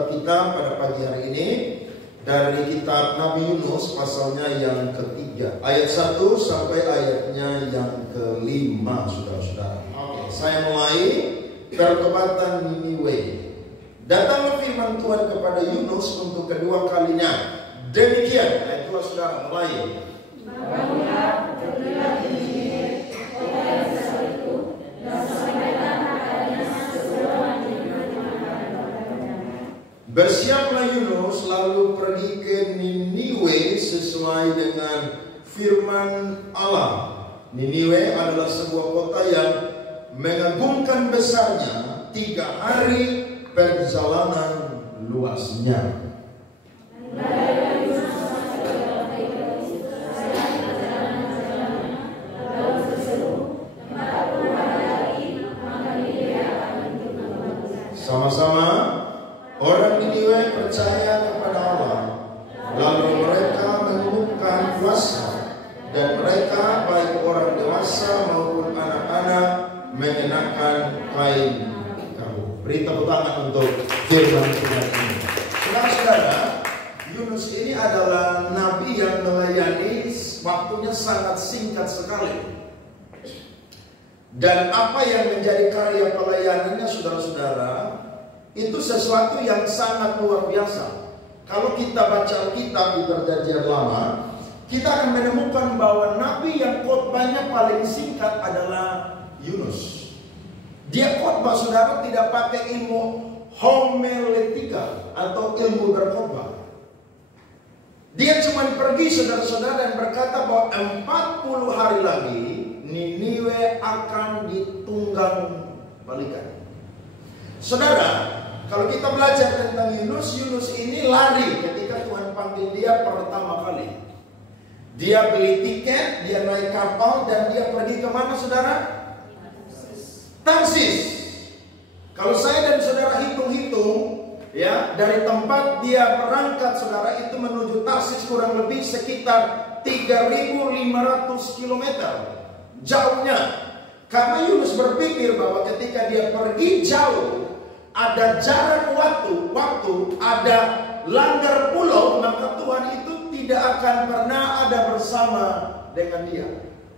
Alkitab kita pada pagi hari ini dari kitab Nabi Yunus pasalnya yang ketiga, ayat 1 sampai ayatnya yang ke-5, saudara-saudara. Oke, saya mulai. Pertobatan Niniwe. Datanglah firman Tuhan kepada Yunus untuk kedua kalinya. Demikian, itulah saudara mulai. Bersiaplah Yunus lalu pergi ke Niniwe sesuai dengan firman Allah. Niniwe adalah sebuah kota yang mengagumkan besarnya, 3 hari perjalanan luasnya. Sama-sama orang Niniwe percaya kepada Allah, lalu mereka mengumumkan puasa, dan mereka baik orang dewasa maupun anak-anak mengenakan kain kabu. Beri tepuk tangan untuk firman Tuhan ini. Saudara-saudara, Yunus ini adalah nabi yang melayani waktunya sangat singkat sekali. Dan apa yang menjadi karya pelayanannya, saudara-saudara, itu sesuatu yang sangat luar biasa. Kalau kita baca Alkitab di Perjanjian Lama, kita akan menemukan bahwa nabi yang khotbahnya paling singkat adalah Yunus. Dia khotbah, saudara, tidak pakai ilmu homiletika atau ilmu berkhotbah. Dia cuma pergi, saudara-saudara, dan berkata bahwa 40 hari lagi Niniwe akan ditunggang balikan. Saudara, kalau kita belajar tentang Yunus, Yunus ini lari ketika Tuhan panggil dia pertama kali. Dia beli tiket, dia naik kapal, dan dia pergi kemana, saudara? Tarsis. Kalau saya dan saudara hitung-hitung, ya, dari tempat dia berangkat, saudara, itu menuju Tarsis kurang lebih sekitar 3.500 km jauhnya. Karena Yunus berpikir bahwa ketika dia pergi jauh, ada jarak waktu, ada langgar pulau, maka Tuhan itu tidak akan pernah ada bersama dengan dia.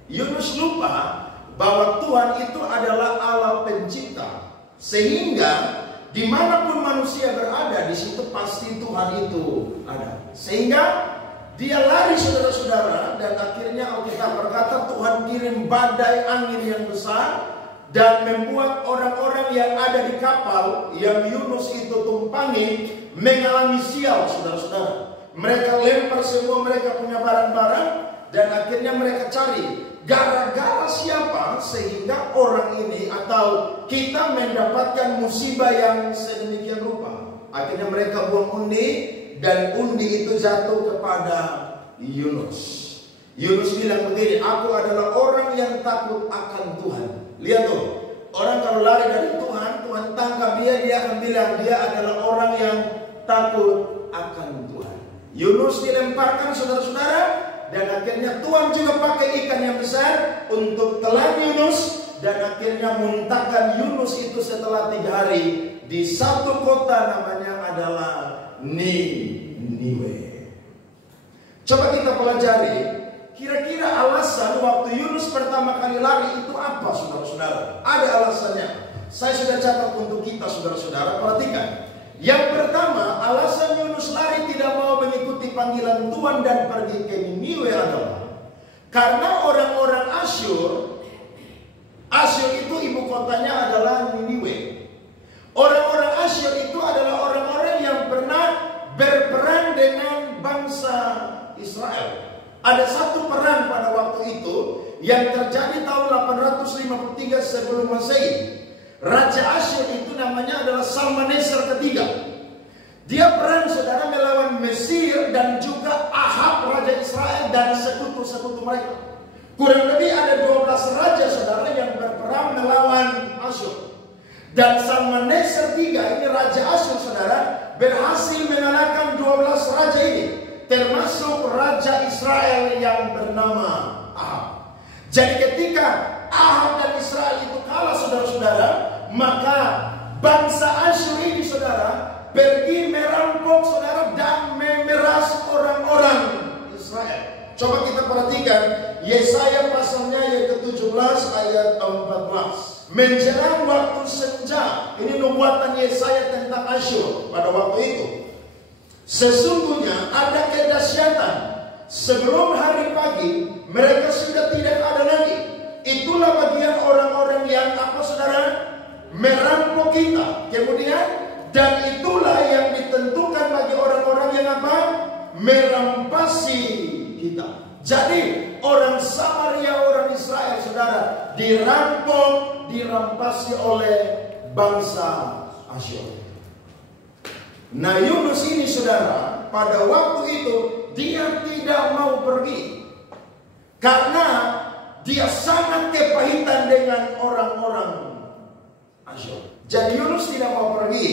Yunus lupa bahwa Tuhan itu adalah Allah pencipta, sehingga dimanapun manusia berada, di situ pasti Tuhan itu ada. Sehingga dia lari, saudara-saudara, dan akhirnya Alkitab berkata Tuhan kirim badai angin yang besar dan membuat orang-orang yang ada di kapal yang Yunus itu tumpangi mengalami sial, saudara-saudara. Mereka lempar semua mereka punya barang-barang dan akhirnya mereka cari gara-gara siapa sehingga orang ini atau kita mendapatkan musibah yang sedemikian rupa. Akhirnya mereka buang undi dan undi itu jatuh kepada Yunus. Yunus bilang begini, aku adalah orang yang takut akan Tuhan. Lihat tuh, orang kalau lari dari Tuhan, Tuhan tangkap dia, dia akan bilang dia adalah orang yang takut akan Tuhan. Yunus dilemparkan, saudara-saudara, dan akhirnya Tuhan juga pakai ikan yang besar untuk telan Yunus, dan akhirnya muntahkan Yunus itu setelah 3 hari di satu kota namanya adalah Niniwe. Coba kita pelajari, kira-kira alasan waktu Yunus pertama kali lari itu apa, saudara-saudara? Ada alasannya. Saya sudah catat untuk kita, saudara-saudara, perhatikan. Yang pertama, alasan Yunus lari tidak mau mengikuti panggilan Tuhan dan pergi ke Niniwe adalah karena orang-orang Asyur itu ibu kotanya adalah Niniwe. Orang-orang Asyur itu adalah orang-orang yang pernah berperang dengan bangsa Israel. Ada satu perang pada waktu itu yang terjadi tahun 853 sebelum Masehi. Raja Asyur itu namanya adalah Salmaneser ketiga. Dia perang, saudara, melawan Mesir dan juga Ahab raja Israel dan sekutu-sekutu mereka. Kurang lebih ada 12 raja, saudara, yang berperang melawan Asyur. Dan Salmaneser III ini raja Asyur, saudara, berhasil mengalahkan 12 raja ini, termasuk raja Israel yang bernama Ahab. Jadi ketika Ahab dan Israel itu kalah, saudara-saudara, maka bangsa Asyur ini, saudara, pergi Coba kita perhatikan Yesaya pasalnya yang ke-17 ayat 14. Menjelang waktu senja, ini nubuatan Yesaya tentang Asyur pada waktu itu. Sesungguhnya ada kedahsyatan, sebelum hari pagi mereka sudah tidak ada lagi. Itulah bagian orang-orang yang apa saudara? Merampok kita. Kemudian, dan itulah yang ditentukan bagi orang-orang yang apa? Merampasi kita. Jadi orang Samaria, orang Israel saudara, dirampasi oleh bangsa Asyur. Nah Yunus ini saudara, pada waktu itu dia tidak mau pergi karena dia sangat kepahitan dengan orang-orang Asyur. Jadi Yunus tidak mau pergi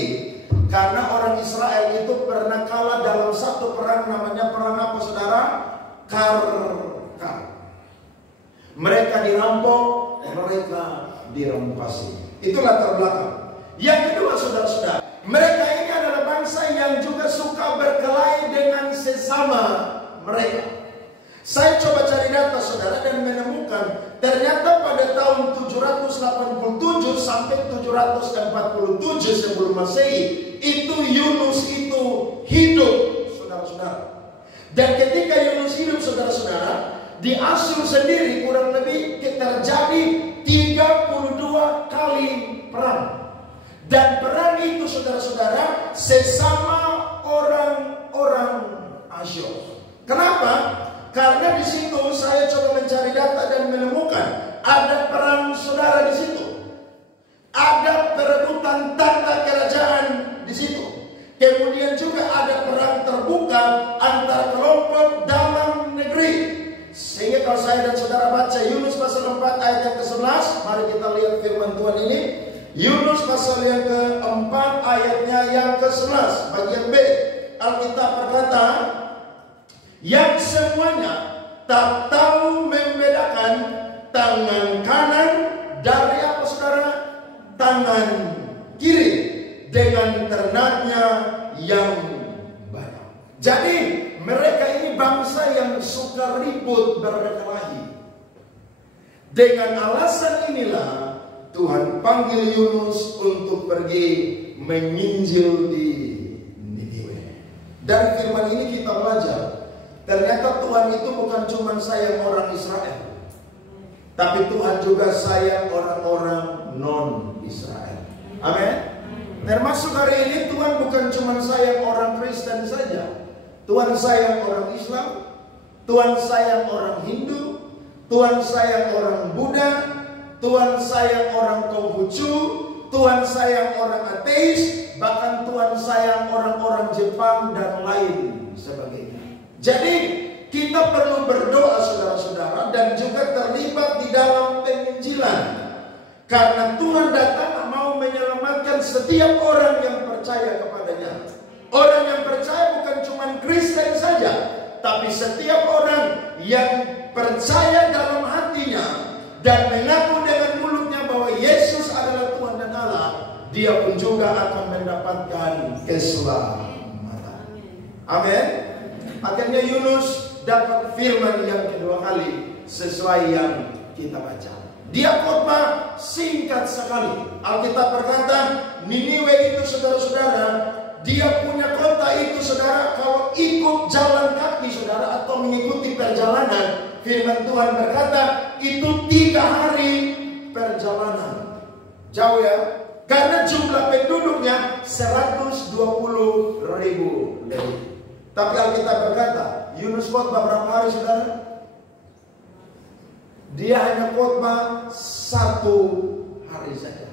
karena orang Israel itu pernah kalah dalam satu perang, namanya perang apa saudara? Karkar. Mereka dirampok, mereka dirampasi. Itulah terbelakang. Yang kedua saudara-saudara, mereka ini adalah bangsa yang juga suka berkelahi dengan sesama mereka. Saya coba cari data saudara dan menemukan ternyata pada tahun 787 sampai 747 sebelum Masehi itu Yunus itu hidup saudara-saudara. Dan ketika Yunus hidup saudara-saudara, di Asyur sendiri kurang lebih terjadi 32 kali perang. Dan perang itu saudara-saudara sesama orang-orang Asyur. Kenapa? Karena di situ saya coba mencari data dan menemukan ada perang saudara di situ. Ada perebutan tata kerajaan di situ. Kemudian juga ada perang terbuka antara kelompok dalam negeri. Sehingga kalau saya dan saudara baca Yunus pasal 4 ayat yang ke-11, mari kita lihat firman Tuhan ini. Yunus pasal yang ke-4 ayatnya yang ke-11, bagian B. Alkitab berkata, yang semuanya tak tahu membedakan tangan kanan dari apa saudara? Tangan kiri. Dengan ternaknya yang banyak. Jadi mereka ini bangsa yang suka ribut berkelahi. Dengan alasan inilah Tuhan panggil Yunus untuk pergi menginjil di Niniwe. Dari firman ini kita belajar, ternyata Tuhan itu bukan cuma sayang orang Israel, tapi Tuhan juga sayang orang-orang non-Israel. Amin. Termasuk hari ini Tuhan bukan cuma sayang orang Kristen saja. Tuhan sayang orang Islam, Tuhan sayang orang Hindu, Tuhan sayang orang Buddha, Tuhan sayang orang Konghucu, Tuhan sayang orang ateis, bahkan Tuhan sayang orang-orang Jepang dan lain sebagainya. Jadi kita perlu berdoa saudara-saudara dan juga terlibat di dalam penginjilan. Karena Tuhan datang mau menyelamatkan setiap orang yang percaya kepadanya. Orang yang percaya bukan cuma Kristen saja, tapi setiap orang yang percaya dalam hatinya dan mengaku dengan mulutnya bahwa Yesus adalah Tuhan dan Allah, dia pun juga akan mendapatkan keselamatan. Amin. Akhirnya Yunus dapat firman yang kedua kali sesuai yang kita baca. Dia khotbah singkat sekali. Alkitab berkata, Niniwe itu saudara-saudara, dia punya kota itu saudara, kalau ikut jalan kaki saudara atau mengikuti perjalanan, firman Tuhan berkata, itu 3 hari perjalanan. Jauh ya? Karena jumlah penduduknya 120.000 lebih. Tapi Alkitab berkata, Yunus khotbah berapa hari saudara? Dia hanya khotbah 1 hari saja.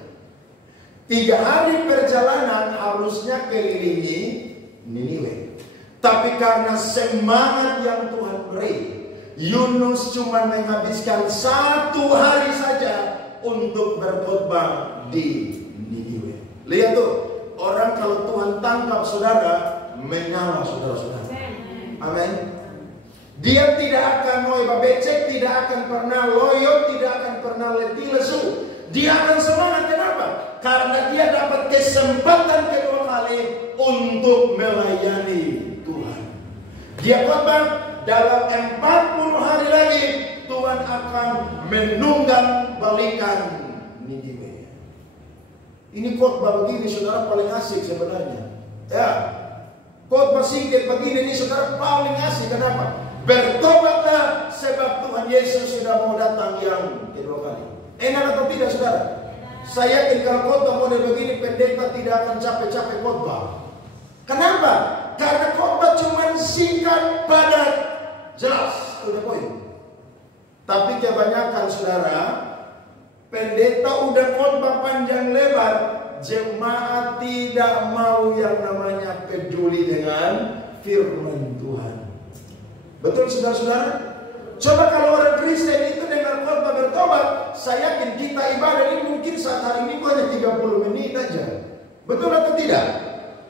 3 hari perjalanan harusnya kelilingi Niniwe. Tapi karena semangat yang Tuhan beri, Yunus cuma menghabiskan 1 hari saja untuk berkhotbah di Niniwe. Lihat tuh, orang kalau Tuhan tangkap saudara, menyala saudara-saudara. Amin. Dia tidak akan noy becek, tidak akan pernah loyo, tidak akan pernah letih lesu. Dia akan semangat. Kenapa? Karena dia dapat kesempatan kedua kali untuk melayani Tuhan. Dia khotbah dalam 40 hari lagi Tuhan akan menunggang balikan Niniwe. Ini khotbah begini saudara paling asik sebenarnya. Ya, khotbah singkat begini ini saudara paling asik. Kenapa? Bertobatlah sebab Tuhan Yesus sudah mau datang yang kedua kali. Enak atau tidak saudara? Saya yakin kalau khotbah model begini pendeta tidak akan capek-capek khotbah. Kenapa? Karena khotbah cuma singkat, padat, jelas, udah poin. Tapi kebanyakan saudara, pendeta udah khotbah panjang lebar, jemaat tidak mau yang namanya peduli dengan firman Tuhan. Betul saudara-saudara? Coba kalau orang Kristen itu dengar khotbah bertobat, saya yakin kita ibadah ini mungkin saat hari Minggu hanya 30 menit aja. Betul atau tidak?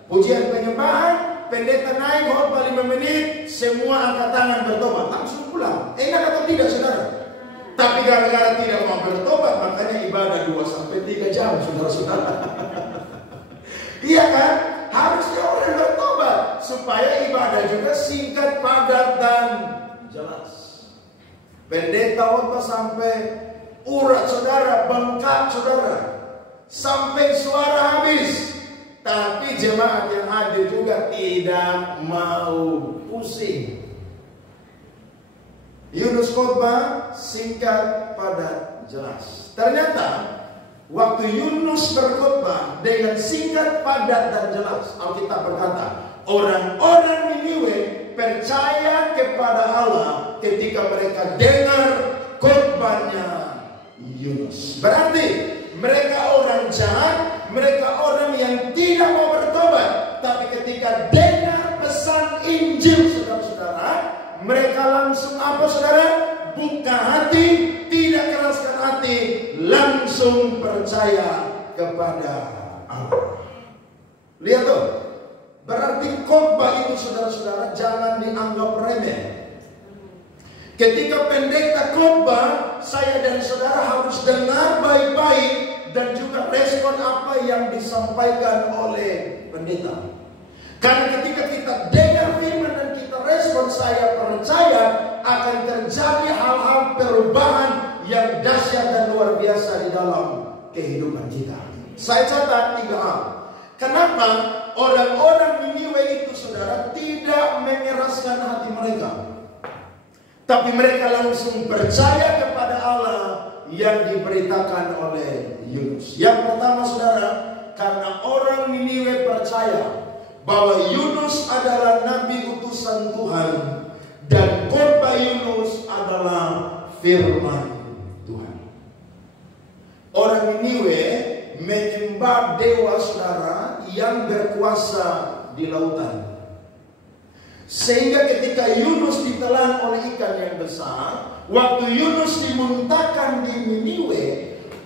Pujian penyembahan, pendeta naik khotbah 5 menit, semua angkat tangan bertobat, langsung pulang. Enak atau tidak saudara? Tapi gara-gara tidak mau bertobat, makanya ibadah 2-3 jam saudara-saudara. Iya kan? Harusnya orang bertobat supaya ibadah juga singkat, padat dan jelas. Pendeta khotbah sampai urat saudara, bengkak saudara, sampai suara habis. Tapi jemaat yang hadir juga tidak mau pusing. Yunus khotbah singkat, padat, jelas. Ternyata waktu Yunus berkhotbah dengan singkat, padat, dan jelas, Alkitab berkata, orang-orang Niniwe percaya kepada Allah ketika mereka dengar khotbahnya Yunus. Berarti mereka orang jahat, mereka orang yang tidak mau bertobat. Tapi ketika dengar pesan Injil saudara-saudara, mereka langsung apa saudara? Buka hati, tidak keraskan hati, langsung percaya kepada Allah. Lihat tuh, berarti khotbah itu saudara-saudara jangan dianggap remeh. Ketika pendeta khotbah, saya dan saudara harus dengar baik-baik dan juga respon apa yang disampaikan oleh pendeta. Karena ketika kita dengar firman dan kita respon, saya percaya akan terjadi hal-hal perubahan yang dahsyat dan luar biasa di dalam kehidupan kita. Saya catat 3 hal. Kenapa orang-orang Niniwe itu saudara tidak mengeraskan hati mereka, tapi mereka langsung percaya kepada Allah yang diberitakan oleh Yunus. Yang pertama saudara, karena orang Niniwe percaya bahwa Yunus adalah nabi utusan Tuhan dan khotbah Yunus adalah firman Tuhan. Orang Niniwe menyembah dewa saudara yang berkuasa di lautan. Sehingga ketika Yunus ditelan oleh ikan yang besar, waktu Yunus dimuntahkan di Niniwe,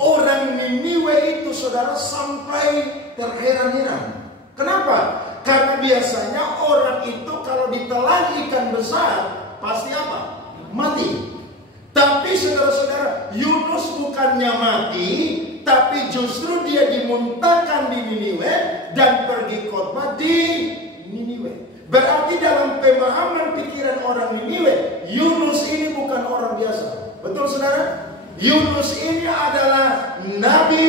orang Niniwe itu saudara sampai terheran-heran. Kenapa? Karena biasanya orang itu kalau ditelan ikan besar pasti apa? Mati. Tapi saudara-saudara, Yunus bukannya mati, tapi justru dia dimuntahkan di Niniwe dan pergi khotbah di Niniwe. Berarti dalam pemahaman pikiran orang Niniwe, Yunus ini bukan orang biasa. Betul saudara? Yunus ini adalah nabi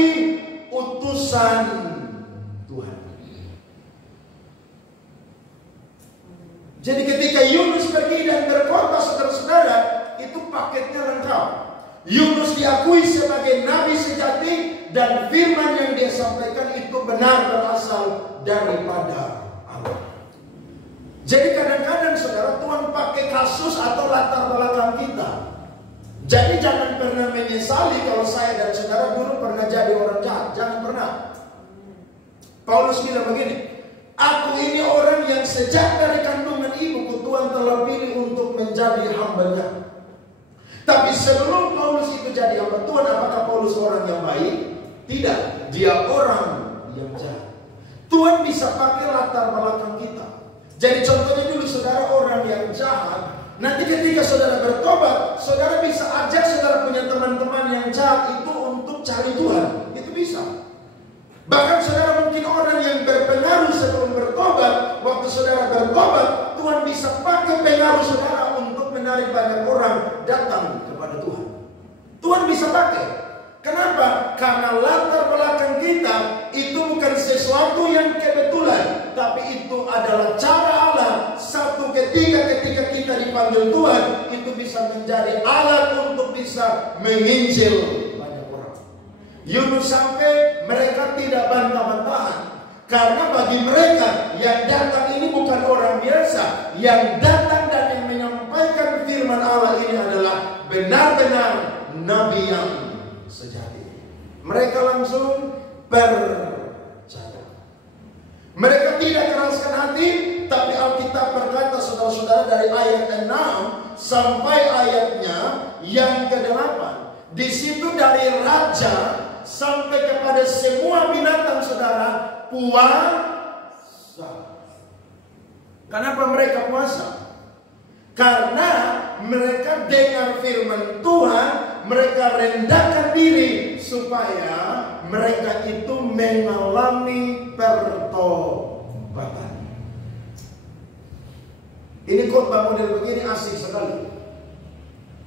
utusan Tuhan. Jadi ketika Yunus pergi dan berkhotbah saudara-saudara, itu paketnya lengkap. Yunus diakui sebagai nabi sejati dan firman yang dia sampaikan itu benar berasal daripada Allah. Jadi kadang-kadang saudara, Tuhan pakai kasus atau latar belakang kita. Jadi jangan pernah menyesali kalau saya dan saudara dulu pernah jadi orang jahat. Jangan pernah. Paulus bilang begini, aku ini orang yang sejak dari kandungan ibuku Tuhan telah pilih untuk menjadi hamba-Nya. Tapi sebelum Paulus itu jadi hamba Tuhan, apakah Paulus orang yang baik? Tidak, dia orang yang jahat. Tuhan bisa pakai latar belakang kita. Jadi contohnya dulu saudara orang yang jahat, nanti ketika saudara bertobat, saudara bisa ajak saudara punya teman-teman yang jahat itu untuk cari Tuhan. Itu bisa. Bahkan saudara mungkin orang yang berpengaruh sebelum bertobat, waktu saudara bertobat, Tuhan bisa pakai pengaruh saudara untuk menarik banyak orang datang kepada Tuhan. Tuhan bisa pakai. Kenapa? Karena latar belakang kita itu bukan sesuatu yang kebetulan, tapi itu adalah cara Allah. Satu ketika kita dipanggil Tuhan, itu bisa menjadi alat untuk bisa menginjil banyak orang. Yunus sampai mereka tidak bantah-bantahan, karena bagi mereka yang datang ini bukan orang biasa. Yang datang dan yang menyampaikan firman Allah ini adalah benar-benar nabi yang sejati. Mereka langsung percaya. Mereka tidak keraskan hati, tapi Alkitab berkata, saudara-saudara, dari ayat 6 sampai ayatnya yang ke-8. Di situ dari raja sampai kepada semua binatang, saudara, puasa. Kenapa mereka puasa? Karena mereka dengar firman Tuhan, mereka rendahkan diri supaya mereka itu mengalami pertobatan. Ini khotbah model begini asik sekali.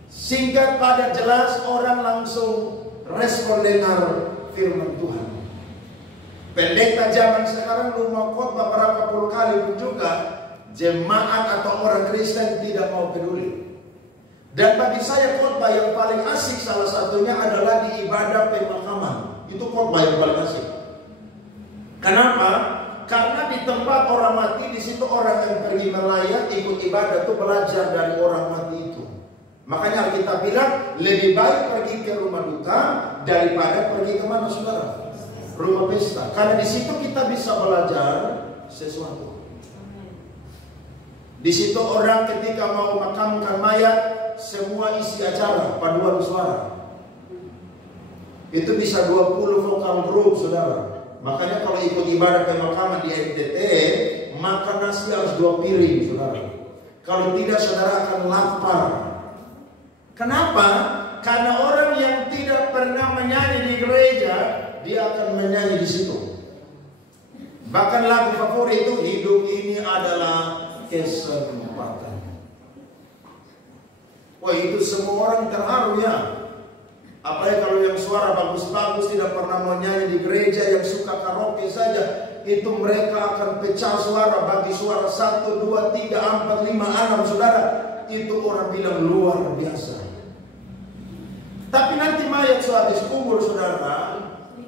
Singkat, padat, jelas, orang langsung respon dengar firman Tuhan. Pendeta zaman sekarang rumah khotbah berapa puluh kali pun juga jemaat atau orang Kristen tidak mau peduli. Dan bagi saya khotbah yang paling asik salah satunya adalah di ibadah pemakaman. Itu khotbah yang paling asik. Kenapa? Karena di tempat orang mati, di situ orang yang pergi melayat ikut ibadah itu belajar dari orang mati itu. Makanya kita bilang lebih baik pergi ke rumah duka daripada pergi ke mana, saudara? Rumah pesta. Karena di situ kita bisa belajar sesuatu. Di situ orang ketika mau makamkan mayat, semua isi acara paduan suara. Itu bisa 20 vokal group, saudara. Makanya kalau ikut ibadah pemakaman di NTT, makan nasi harus 2 piring, saudara. Kalau tidak, saudara akan lapar. Kenapa? Karena orang yang tidak pernah menyanyi di gereja, dia akan menyanyi di situ. Bahkan lagu favorit itu, hidup ini adalah kesempatan. Wah, itu semua orang terharu ya. Apalagi kalau yang suara bagus-bagus tidak pernah menyanyi di gereja, yang suka karaoke saja, itu mereka akan pecah suara. Bagi suara 1, 2, 3, 4, 5, 6, saudara, itu orang bilang luar biasa. Tapi nanti mayat sehabis kubur, saudara,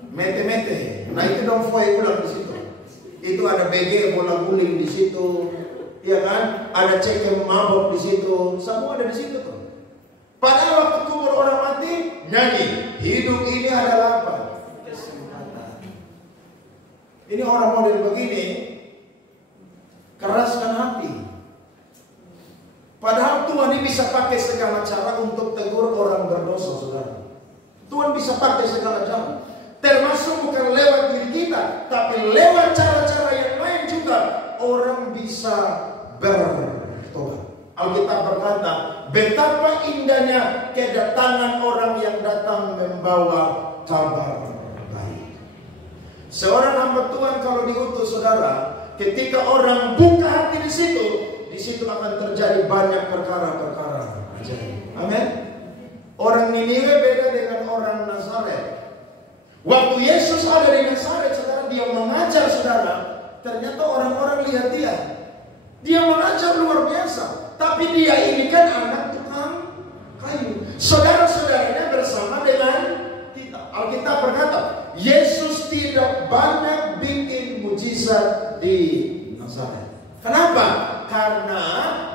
mete-mete. Nah itu dong foy ulang di situ. Itu ada BG bola guling di situ, ya kan? Ada cekem mabok di situ, semua ada di situ tuh. Padahal waktu kubur orang mati nyanyi, hidup ini adalah apa? Kesempatan. Ini orang model begini, keraskan hati. Padahal Tuhan ini bisa pakai segala cara untuk tegur orang berdosa, saudara. Tuhan bisa pakai segala cara. Termasuk bukan lewat diri kita, tapi lewat cara-cara yang lain juga orang bisa bertobat. Alkitab berkata, betapa indahnya kedatangan orang yang datang membawa kabar baik. Seorang hamba Tuhan kalau diutus, saudara, ketika orang buka hati di situ akan terjadi banyak perkara-perkara ajaib. Amin. Orang Niniwe beda dengan orang Nazaret. Waktu Yesus ada di Nazaret, saudara, dia mengajar, saudara. Ternyata orang-orang lihat dia. Dia mengajar luar biasa. Tapi dia ini kan anak tukang kayu. Saudara-saudaranya bersama dengan kita. Alkitab berkata, Yesus tidak banyak bikin mujizat di Nazaret. Kenapa? Karena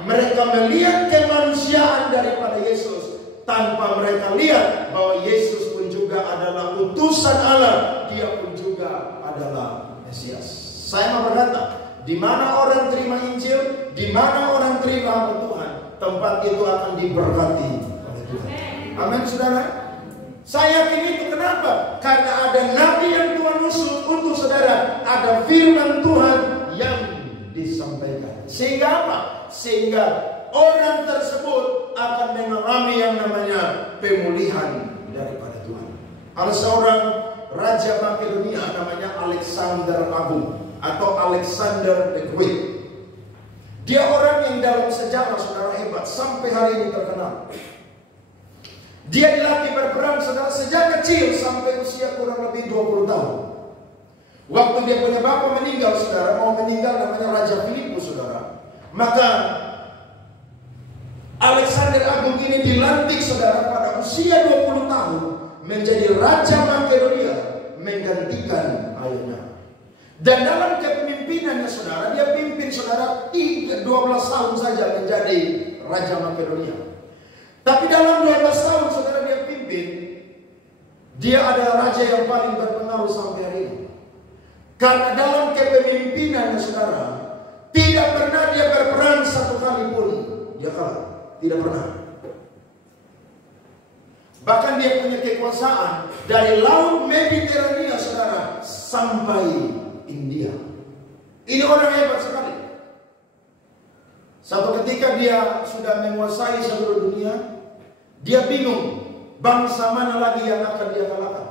mereka melihat kemanusiaan daripada Yesus, tanpa mereka lihat bahwa Yesus pun juga adalah utusan Allah. Dia pun juga adalah Mesias. Saya mau berkata, di mana orang terima Injil, di mana orang terima hamba Tuhan, tempat itu akan diberkati oleh Tuhan. Amin, saudara. Saya yakin itu kenapa? Karena ada nabi yang Tuhan utus, saudara. Ada firman Tuhan yang disampaikan. Sehingga apa? Sehingga orang tersebut akan mengalami yang namanya pemulihan daripada Tuhan. Ada seorang raja Makedonia namanya Alexander Agung atau Alexander the Great. Dia orang yang dalam sejarah sejarah saudara hebat, sampai hari ini terkenal. Dia dilatih berperang saudara sejak kecil sampai usia kurang lebih 20 tahun. Waktu dia punya bapak meninggal saudara, mau meninggal namanya Raja Filipus saudara. Maka Alexander Agung ini dilantik saudara pada usia 20 tahun menjadi Raja Makedonia, menggantikan ayahnya. Dan dalam kepemimpinannya saudara, dia pimpin saudara 12 tahun saja menjadi Raja Makedonia. Tapi dalam 12 tahun saudara dia pimpin, dia adalah raja yang paling berpengaruh sampai hari ini. Karena dalam kepemimpinannya saudara, tidak pernah dia berperang satu kali pun dia kalah. Tidak pernah. Bahkan dia punya kekuasaan dari laut Mediterania saudara sampai India. Ini orang hebat sekali. Satu ketika dia sudah menguasai seluruh dunia, dia bingung bangsa mana lagi yang akan dia kalahkan.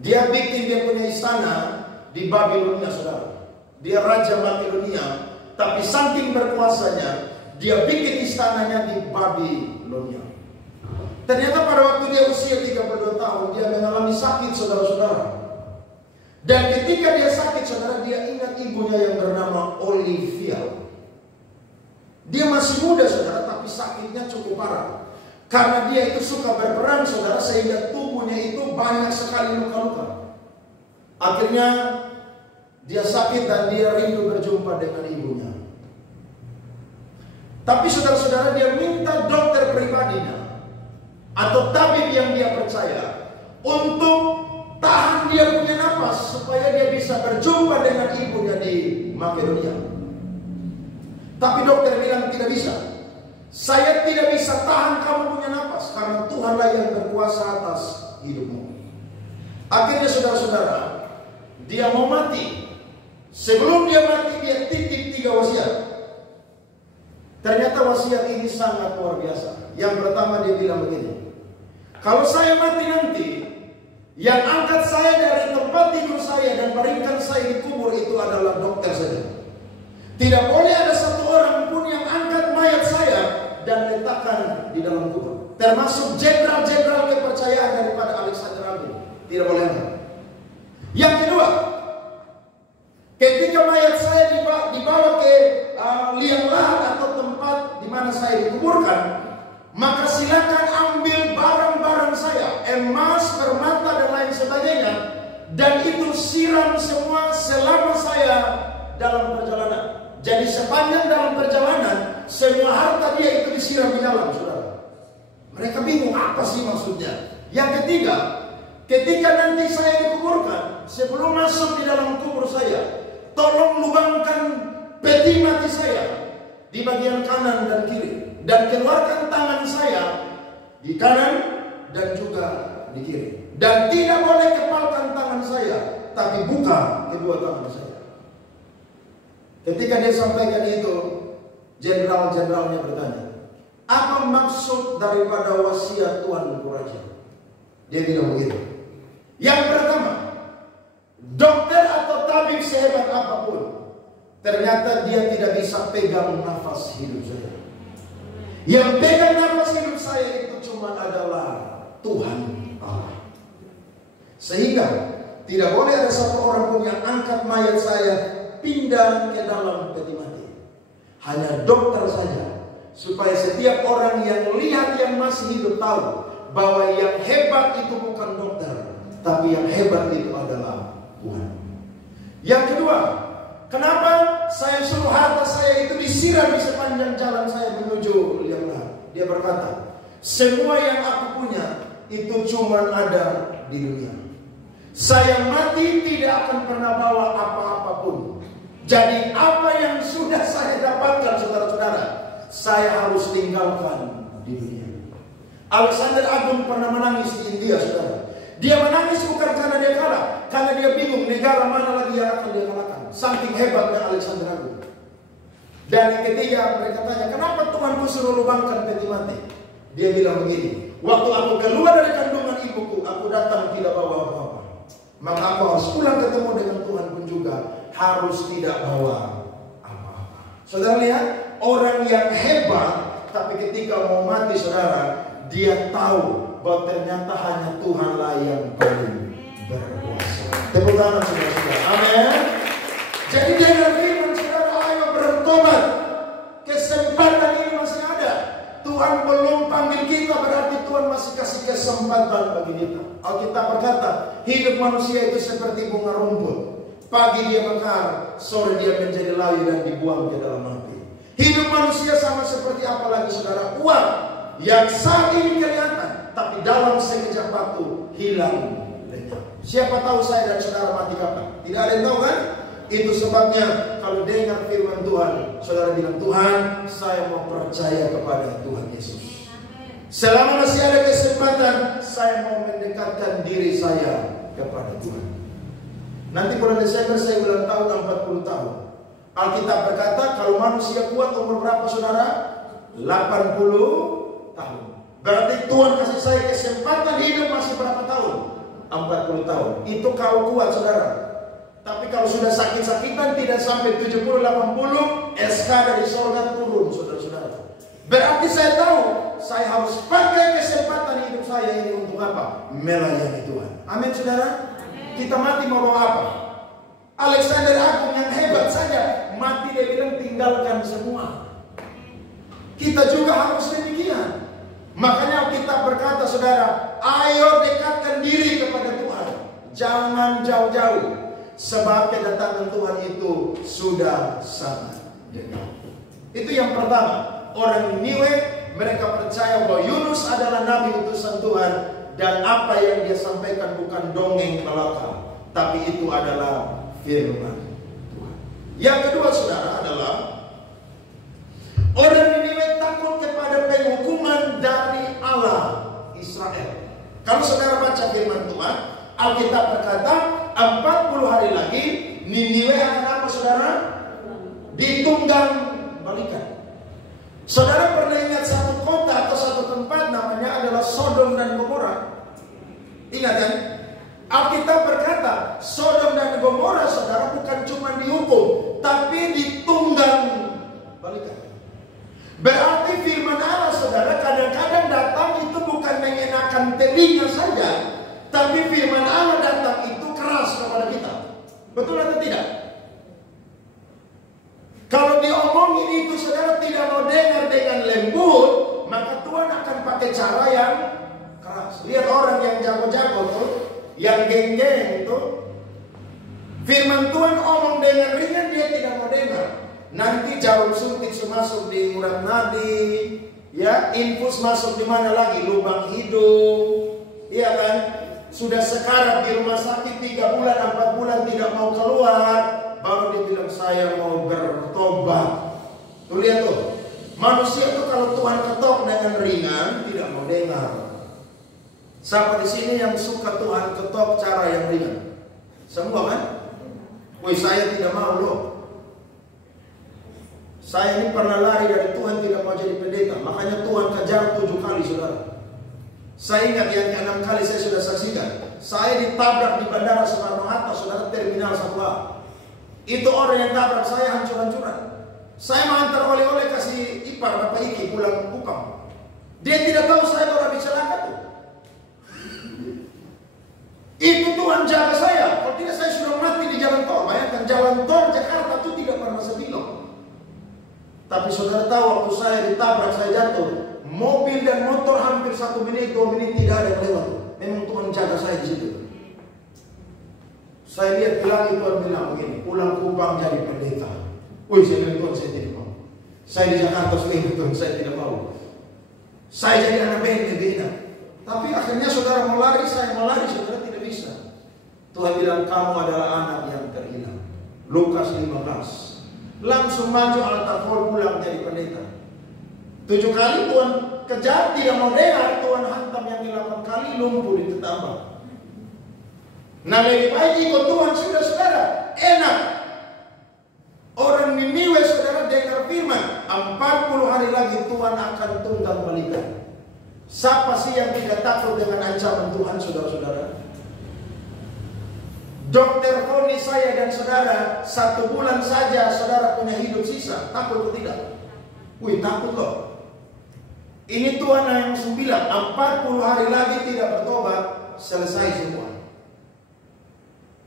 Dia bikin dia punya istana di Babilonia saudara. Dia Raja Makedonia, tapi saking berkuasanya, dia bikin istananya di Babilonia. Ternyata pada waktu dia usia 32 tahun, dia mengalami sakit saudara-saudara. Dan ketika dia sakit saudara, dia ingat ibunya yang bernama Olivia. Dia masih muda saudara, tapi sakitnya cukup parah. Karena dia itu suka berperang saudara, sehingga tubuhnya itu banyak sekali luka-luka. Akhirnya dia sakit dan dia rindu berjumpa dengan ibunya. Tapi saudara-saudara, dia minta dokter pribadinya atau tabib yang dia percaya untuk tahan dia punya napas supaya dia bisa berjumpa dengan ibunya di Makedonia. Tapi dokter bilang tidak bisa. Saya tidak bisa tahan kamu punya napas karena Tuhanlah yang berkuasa atas hidupmu. Akhirnya saudara-saudara, dia mau mati. Sebelum dia mati, dia titip 3 wasiat. Ternyata wasiat ini sangat luar biasa. Yang pertama dia bilang begini, kalau saya mati nanti, yang angkat saya dari tempat tidur saya dan baringkan saya di kubur itu adalah dokter saja. Tidak boleh ada satu orang pun yang angkat mayat saya dan letakkan di dalam kubur. Termasuk jenderal-jenderal kepercayaan daripada Alexander Agung. Tidak boleh angkat. Yang kedua, ketika mayat saya dibawa ke liang lahat atau tempat di mana saya dikuburkan, maka silakan ambil barang-barang saya, emas, permata dan lain sebagainya, dan itu siram semua selama saya dalam perjalanan. Jadi sepanjang dalam perjalanan, semua harta dia itu disiram di dalam, saudara. Mereka bingung apa sih maksudnya. Yang ketiga, ketika nanti saya dikuburkan, sebelum masuk di dalam kubur saya, tolong lubangkan peti mati saya di bagian kanan dan kiri, dan keluarkan tangan saya di kanan dan juga di kiri, dan tidak boleh kepalkan tangan saya, tapi buka kedua tangan saya. Ketika dia sampaikan itu, jenderal-jenderalnya bertanya, apa maksud daripada wasiat Tuanku Raja? Dia bilang begitu. Yang pertama, dokter atau tabib sehebat apapun, ternyata dia tidak bisa pegang nafas hidup saya. Yang pegang nafas hidup saya itu cuma adalah Tuhan Allah. Sehingga tidak boleh ada satu orang pun yang angkat mayat saya pindah ke dalam peti mati. Hanya dokter saja, supaya setiap orang yang lihat yang masih hidup tahu bahwa yang hebat itu bukan dokter, tapi yang hebat itu adalah Tuhan. Yang kedua, kenapa saya suruh harta saya itu disiram di sepanjang jalan saya menuju liang lahat? Dia berkata, semua yang aku punya itu cuma ada di dunia. Saya mati tidak akan pernah bawa apa-apapun. Jadi apa yang sudah saya dapatkan saudara-saudara, saya harus tinggalkan di dunia. Alexander Agung pernah menangis di India, saudara. Dia menangis bukan karena dia kalah, karena dia bingung negara mana lagi yang akan dia kalahkan. Saking hebatnya Alexander Agung. Dan ketiga mereka tanya, kenapa Tuhanku suruh lubangkan peti mati? Dia bilang begini, waktu aku keluar dari kandungan ibuku, aku datang tidak bawa apa-apa. Maka aku harus pulang ketemu dengan Tuhan pun juga harus tidak bawa apa-apa. Saudara lihat, orang yang hebat, tapi ketika mau mati saudara, dia tahu bahwa ternyata hanya Tuhanlah yang paling berkuasa. Tepuk tangan saudara-saudara. Amin. Jadi dengan firman saudara, ayo bertobat. Kesempatan ini masih ada. Tuhan belum panggil kita, berarti Tuhan masih kasih kesempatan bagi kita. Alkitab berkata, hidup manusia itu seperti bunga rumput. Pagi dia mekar, sore dia menjadi layu dan dibuang ke dalam api. Hidup manusia sama seperti apa lagi saudara? Uang yang saat ini kelihatan, tapi dalam sekejap waktu hilang lenyap. Siapa tahu saya dan saudara mati kapan? Tidak ada yang tahu kan? Itu sebabnya kalau dengar firman Tuhan, saudara bilang, Tuhan, saya mau percaya kepada Tuhan Yesus. Selama masih ada kesempatan, saya mau mendekatkan diri saya kepada Tuhan. Nanti bulan Desember saya ulang tahun 40 tahun. Alkitab berkata kalau manusia kuat umur berapa saudara? 80 tahun. Berarti Tuhan kasih saya kesempatan hidup masih berapa tahun? 40 tahun. Itu kalau kuat saudara. Tapi kalau sudah sakit-sakitan tidak sampai 70-80, SK dari surga turun saudara-saudara. Berarti saya tahu saya harus pakai kesempatan hidup saya ini untuk apa? Melayani Tuhan. Amin saudara. Kita mati mau bawa apa? Alexander Agung yang hebat saja mati, dia bilang tinggalkan semua. Kita juga harus demikian. Makanya kita berkata saudara, ayo dekatkan diri kepada Tuhan. Jangan jauh-jauh. Sebab kedatangan Tuhan itu sudah sangat dekat. Itu yang pertama. Orang Niniwe mereka percaya bahwa Yunus adalah nabi utusan Tuhan. Dan apa yang dia sampaikan bukan dongeng belaka, tapi itu adalah firman Tuhan. Yang kedua saudara adalah orang Niniwe takut kepada penghukuman dari Allah Israel. Kalau saudara baca firman Tuhan, Alkitab berkata 40 hari lagi Niniwe akan apa saudara? Ditunggang balikan. Saudara pernah ingat satu kota atau satu tempat namanya adalah Sodom dan Gomora? Ingat kan? Alkitab berkata Sodom dan Gomora saudara bukan cuma dihukum, tapi ditunggang balikan. Berarti firman Allah saudara kadang-kadang datang itu bukan mengenakan telinga saja, tapi firman Allah datang itu keras kepada kita. Betul atau tidak? Kalau diomongin itu saudara tidak mau dengar dengan lembut, maka Tuhan akan pakai cara yang keras. Lihat orang yang jago-jago tuh, yang geng-geng itu, firman Tuhan omong dengan ringan dia tidak mau dengar. Nanti jarum suntik masuk di urat nadi, ya, infus masuk di mana lagi? Lubang hidung, iya kan? Sudah sekarat di rumah sakit 3 bulan, 4 bulan tidak mau keluar. Baru dia bilang saya mau bertobat. Tuh lihat tuh, manusia tuh kalau Tuhan ketok dengan ringan tidak mau dengar. Siapa di sini yang suka Tuhan ketok cara yang ringan? Semua kan? Woi saya tidak mau loh. Saya ini pernah lari dari Tuhan tidak mau jadi pendeta. Makanya Tuhan kejar 7 kali saudara. Saya ingat yang ke-6 kali saya sudah saksikan. Saya ditabrak di Bandara Soekarno-Hatta saudara, terminal 1A. Itu orang yang tabrak saya hancur-hancuran. Saya mengantar oleh-oleh kasih ipar Bapak Iki pulang Kupang. Dia tidak tahu saya baru habis celaka tuh. Itu Tuhan jaga saya. Kalau tidak saya sudah mati di jalan tol. Bayangkan jalan tol Jakarta itu tidak pernah sebelok. Tapi saudara tahu waktu saya ditabrak saya jatuh, mobil dan motor hampir 1 menit 2 menit tidak ada yang lewat. Memang Tuhan jaga saya di situ. Saya lihat bilang Tuhan bilang begini, pulang Kupang jadi pendeta. Wih saya bilang Tuhan saya tidak mau. Saya di Jakarta sudah Tuhan saya tidak mau. Saya jadi anak band beda. Tapi akhirnya saudara mau lari, saya mau lari, saudara tidak bisa. Tuhan bilang kamu adalah anak yang terhilang. Lukas 15. Langsung maju altar call pulang jadi pendeta. 7 kali Tuhan kejar tidak mau dengar, Tuhan hantam yang 8 kali lumpuh di tetambah. Nah lebih baik ikut Tuhan sudah saudara, enak. Orang Niniwe saudara dengar firman 40 hari lagi Tuhan akan tunggang balikan. Siapa sih yang tidak takut dengan ancaman Tuhan saudara-saudara? Dokter vonis saya dan saudara 1 bulan saja saudara punya hidup sisa. Takut atau tidak? Wih, takut loh. Ini Tuhan yang langsung bilang 40 hari lagi tidak bertobat, selesai semua.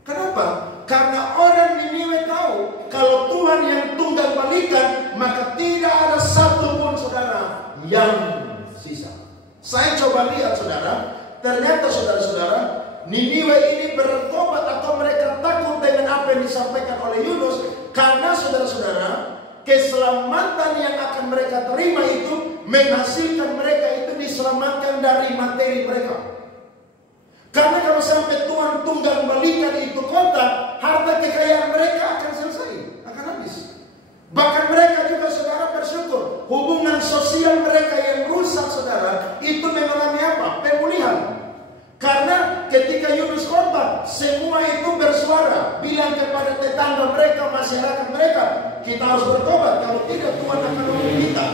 Kenapa? Karena orang Niniwe tahu kalau Tuhan yang tunggal balikan, maka tidak ada satu pun saudara yang sisa. Saya coba lihat saudara, ternyata saudara-saudara, Niniwe ini bertobat atau mereka takut dengan apa yang disampaikan oleh Yunus, karena saudara-saudara, keselamatan yang akan mereka terima itu menghasilkan mereka itu diselamatkan dari materi mereka. Karena kalau sampai Tuhan tunggal balikan itu kota, harta kekayaan mereka akan selesai, akan habis. Bahkan mereka juga saudara bersyukur, hubungan sosial mereka yang rusak saudara, itu mengalami apa? Pemulihan. Karena ketika Yunus khotbah, semua itu bersuara, bilang kepada tetangga mereka, masyarakat mereka, kita harus bertobat, kalau tidak Tuhan akan menolong kita.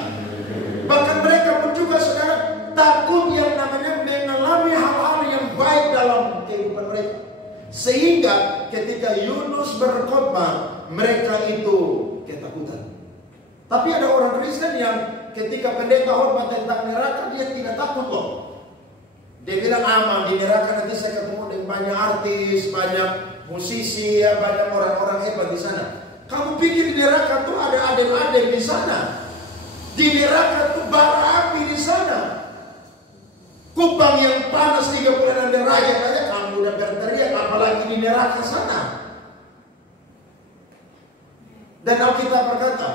Bahkan mereka pun juga saudara takut yang namanya mengalami hal-hal yang baik dalam kehidupan mereka. Sehingga ketika Yunus berkhotbah, mereka itu ketakutan. Tapi ada orang Kristen yang ketika pendeta khotbah tentang neraka, dia tidak takut loh. Dia bilang aman, di neraka nanti saya ketemu dengan banyak artis, banyak musisi, ya, banyak orang-orang hebat di sana. Kamu pikir di neraka tuh ada aden-aden di sana? Di neraka tuh bara api di sana. Kupang yang panas 36 derajat aja kamu udah berteriak, apalagi di neraka sana. Dan Alkitab berkata,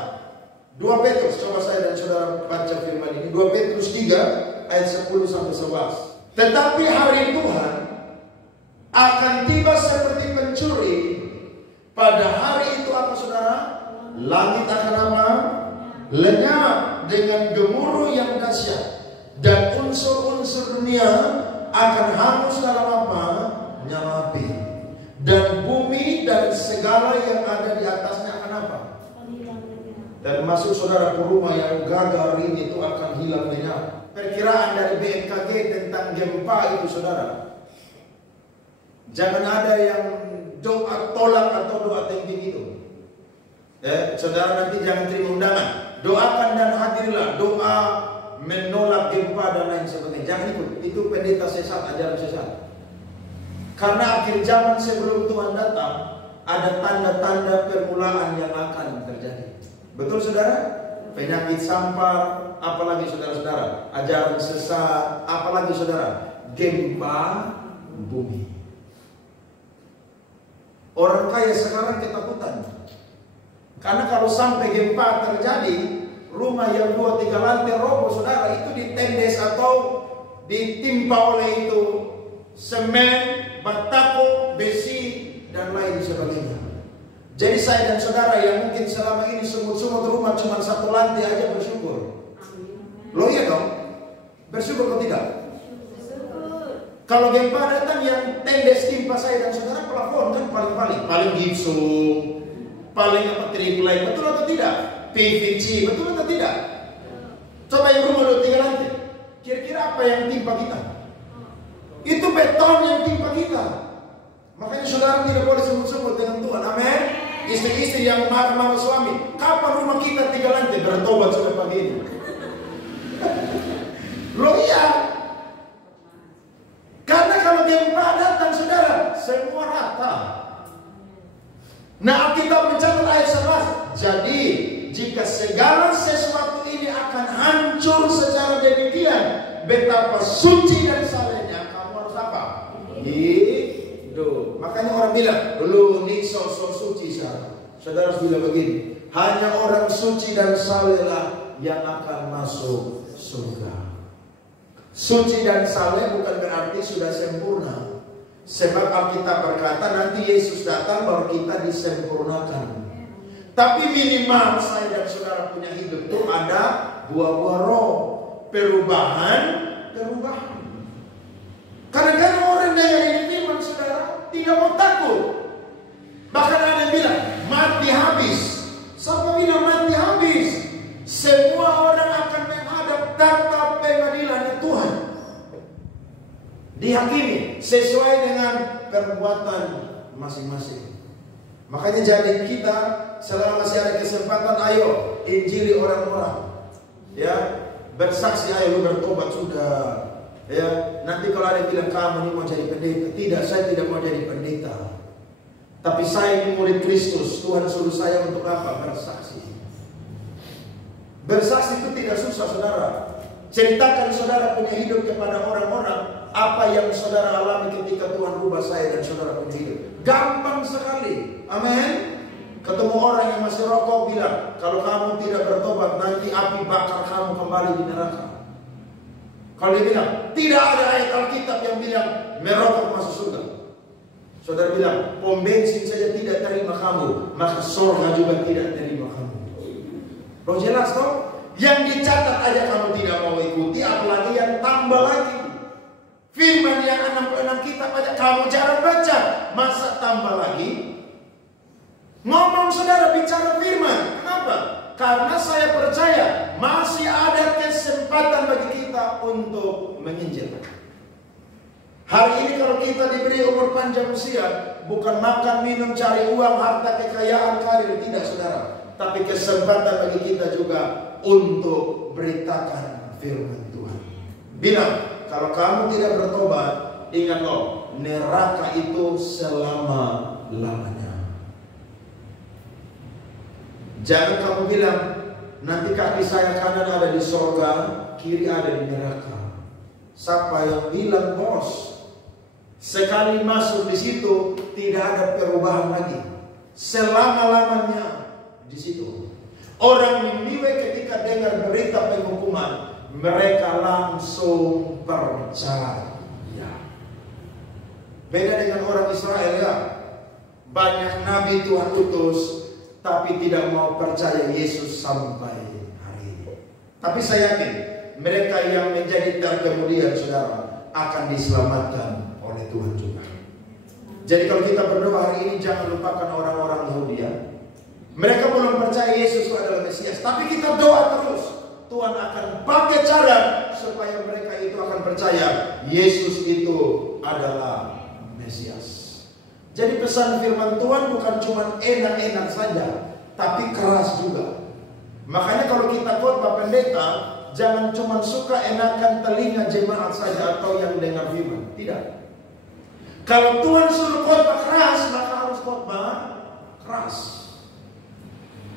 2 Petrus, coba saya dan saudara baca firman ini, 2 Petrus 3 ayat 10 sampai 11. Tetapi hari Tuhan akan tiba seperti pencuri. Pada hari itu apa saudara? Langit akan apa? Lenyap dengan gemuruh yang dahsyat, dan unsur-unsur dunia akan hangus dalam apa? Nyala api. Dan bumi dan segala yang ada di atasnya akan apa? Termasuk saudara rumah yang gagal ini itu akan hilang lenyap. Perkiraan dari BMKG tentang gempa itu saudara, jangan ada yang doa tolak atau doa tinggi itu. Saudara nanti jangan terima undangan. Doakan dan hadirlah, doa menolak gempa dan lain sebagainya. Jangan ikut, itu pendeta sesat, ajaran sesat. Karena akhir zaman sebelum Tuhan datang, ada tanda-tanda permulaan yang akan terjadi. Betul saudara? Penyakit sampar, apalagi saudara-saudara, ajaran sesat, apalagi saudara, gempa bumi. Orang kaya sekarang ketakutan. Karena kalau sampai gempa terjadi, rumah yang 2-3 lantai roboh saudara, itu ditendes atau ditimpa oleh itu semen, batako, besi, dan lain sebagainya. Jadi saya dan saudara yang mungkin selama ini semut-semut rumah cuma 1 lantai aja bersyukur. Loh iya dong? Bersyukur atau tidak? Kalau gempa datang yang tendes timpa saya dan saudara, plafon kan paling gipsum, paling apa triplek, betul atau tidak? PVC, betul atau tidak? Coba yang rumah 2-3 lantai, kira-kira apa yang timpa kita? Itu beton yang timpa kita. Makanya saudara tidak boleh semut-semut dengan Tuhan. Amin. Istri-istri yang marah-marah suami, kapan rumah kita 3 lantai? Bertobat sudah pagi ini. Loh iya. Karena kalau gempa datang saudara, semua rata. Nah, Alkitab mencatat ayat 11. Jadi jika segala sesuatu ini akan hancur secara demikian, betapa suci dan salehnya kamu harus apa? Hidup. Makanya orang bilang, lu nih sosok suci saudara. Saudara harus bilang begini, hanya orang suci dan salehlah yang akan masuk surga. Suci dan saleh bukan berarti sudah sempurna. Sebab Alkitab berkata nanti Yesus datang baru kita disempurnakan. Tapi minimal saya dan saudara punya hidup itu ada buah-buah roh. Perubahan. Kadang-kadang orang dengan ini firman saudara tidak mau takut. Bahkan ada yang bilang mati habis. Siapa bilang mati habis? Semua orang akan menghadap tata pengadilan Tuhan. Dihakimi sesuai dengan perbuatan masing-masing. Makanya jadi kita selama masih ada kesempatan, ayo injili orang-orang. ya, bersaksi ayo lu bertobat sudah. Ya, nanti kalau ada yang bilang kamu ini mau jadi pendeta, tidak, saya tidak mau jadi pendeta. Tapi saya ini murid Kristus. Tuhan suruh saya untuk apa? Bersaksi. Bersaksi itu tidak susah, saudara. Ceritakan saudara punya hidup kepada orang-orang apa yang saudara alami ketika Tuhan rubah saya dan saudara punya hidup. Gampang sekali. Amin. Ketemu orang yang masih rokok bilang, kalau kamu tidak bertobat nanti api bakar kamu kembali di neraka. Kalau dia bilang, tidak ada ayat Alkitab yang bilang merokok masuk surga. Saudara bilang, pom bensin saja tidak terima kamu, maka surga juga tidak terima kamu. Loh jelas toh? Yang dicatat aja kamu tidak mau ikuti, apalagi yang tambah lagi. Firman yang 66 kitab aja kamu jarang baca, masa tambah lagi? Ngomong saudara bicara firman, kenapa? Karena saya percaya masih ada kesempatan bagi kita untuk menginjil. Hari ini kalau kita diberi umur panjang usia, bukan makan, minum, cari uang, harta, kekayaan, karir, tidak saudara. Tapi kesempatan bagi kita juga untuk beritakan firman Tuhan. Bilang, kalau kamu tidak bertobat, ingat loh, neraka itu selama-lamanya. Jangan kamu bilang, nanti kaki saya kanan ada di surga, kiri ada di neraka. Siapa yang bilang, bos? Sekali masuk di situ tidak ada perubahan lagi. Selama-lamanya di situ. Orang Niniwe ketika dengar berita penghukuman, mereka langsung percaya. Beda dengan orang Israel ya. Banyak nabi Tuhan utus, tapi tidak mau percaya Yesus sampai hari ini. Tapi saya yakin mereka yang menjadi terkemudian saudara akan diselamatkan oleh Tuhan juga. Jadi kalau kita berdoa hari ini jangan lupakan orang-orang Yahudi ya. Mereka belum percaya Yesus itu adalah Mesias, tapi kita doa terus. Tuhan akan pakai cara supaya mereka itu akan percaya Yesus itu adalah Mesias. Jadi pesan firman Tuhan bukan cuma enak-enak saja, tapi keras juga. Makanya kalau kita khotbah pendeta, jangan cuma suka enakan telinga jemaat saja atau yang dengar firman. Tidak. Kalau Tuhan suruh khotbah keras, maka harus khotbah keras.